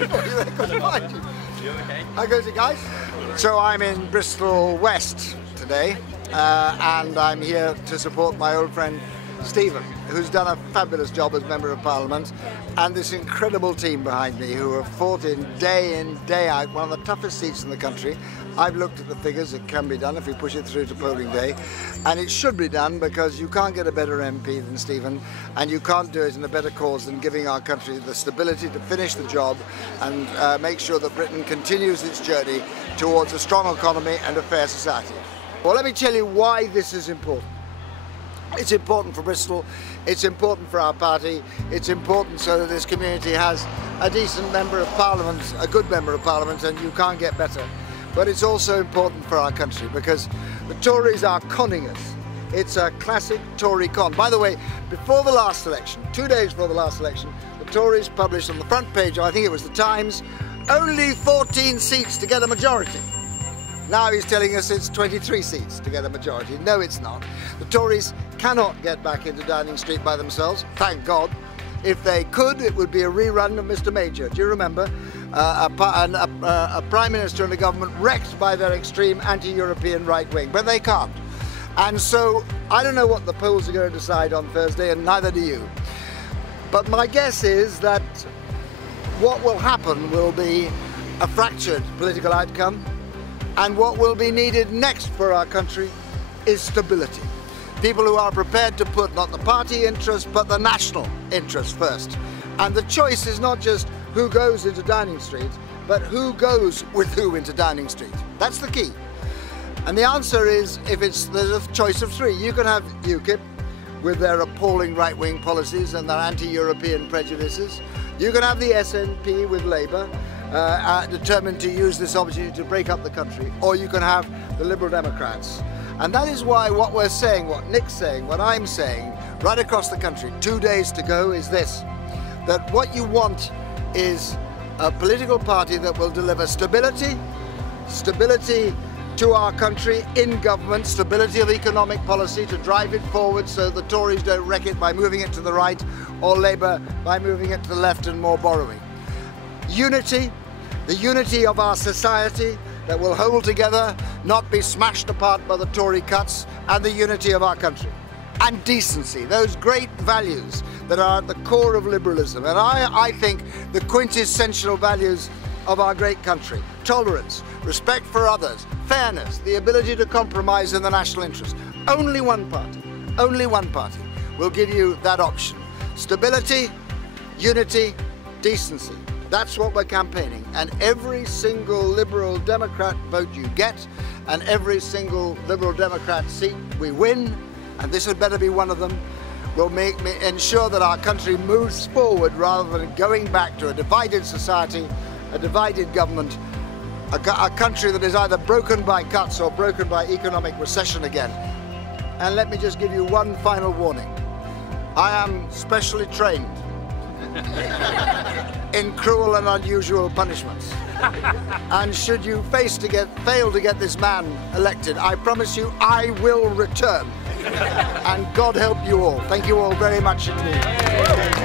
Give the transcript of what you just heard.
looking for you. They couldn't find you. You okay? How goes it, guys? So I'm in Bristol West today, and I'm here to support my old friend Stephen, who's done a fabulous job as Member of Parliament, and this incredible team behind me who have fought in, day out, one of the toughest seats in the country. I've looked at the figures. It can be done if we push it through to polling day, and it should be done because you can't get a better MP than Stephen, and you can't do it in a better cause than giving our country the stability to finish the job and make sure that Britain continues its journey towards a strong economy and a fair society. Well, let me tell you why this is important. It's important for Bristol, it's important for our party, it's important so that this community has a decent Member of Parliament, a good Member of Parliament, and you can't get better. But it's also important for our country because the Tories are conning us. It's a classic Tory con. By the way, before the last election, 2 days before the last election, the Tories published on the front page, I think it was the Times, only 14 seats to get a majority. Now he's telling us it's 23 seats to get a majority. No, it's not. The Tories cannot get back into Downing Street by themselves, thank God. If they could, it would be a rerun of Mr. Major. Do you remember? A Prime Minister and a government wrecked by their extreme anti-European right wing, but they can't. And so, I don't know what the polls are going to decide on Thursday, and neither do you. But my guess is that what will happen will be a fractured political outcome, and what will be needed next for our country is stability. People who are prepared to put not the party interest but the national interest first. And the choice is not just who goes into Downing Street, but who goes with who into Downing Street. That's the key. And the answer is, there's a choice of three. You can have UKIP with their appalling right-wing policies and their anti-European prejudices. You can have the SNP with Labour, determined to use this opportunity to break up the country, or you can have the Liberal Democrats. And that is why what we're saying, what Nick's saying, what I'm saying, right across the country, 2 days to go, is this: that what you want is a political party that will deliver stability to our country in government, stability of economic policy to drive it forward so the Tories don't wreck it by moving it to the right, or Labour by moving it to the left and more borrowing. Unity, the unity of our society that will hold together, not be smashed apart by the Tory cuts, and the unity of our country. And decency, those great values that are at the core of liberalism, and I think the quintessential values of our great country: tolerance, respect for others, fairness, the ability to compromise in the national interest. Only one party will give you that option. Stability, unity, decency. That's what we're campaigning, and every single Liberal Democrat vote you get, and every single Liberal Democrat seat we win, and this had better be one of them, will ensure that our country moves forward rather than going back to a divided society, a divided government, a country that is either broken by cuts or broken by economic recession again. And let me just give you one final warning. I am specially trained in cruel and unusual punishments. And should you fail to get this man elected, I promise you I will return. And God help you all. Thank you all very much indeed.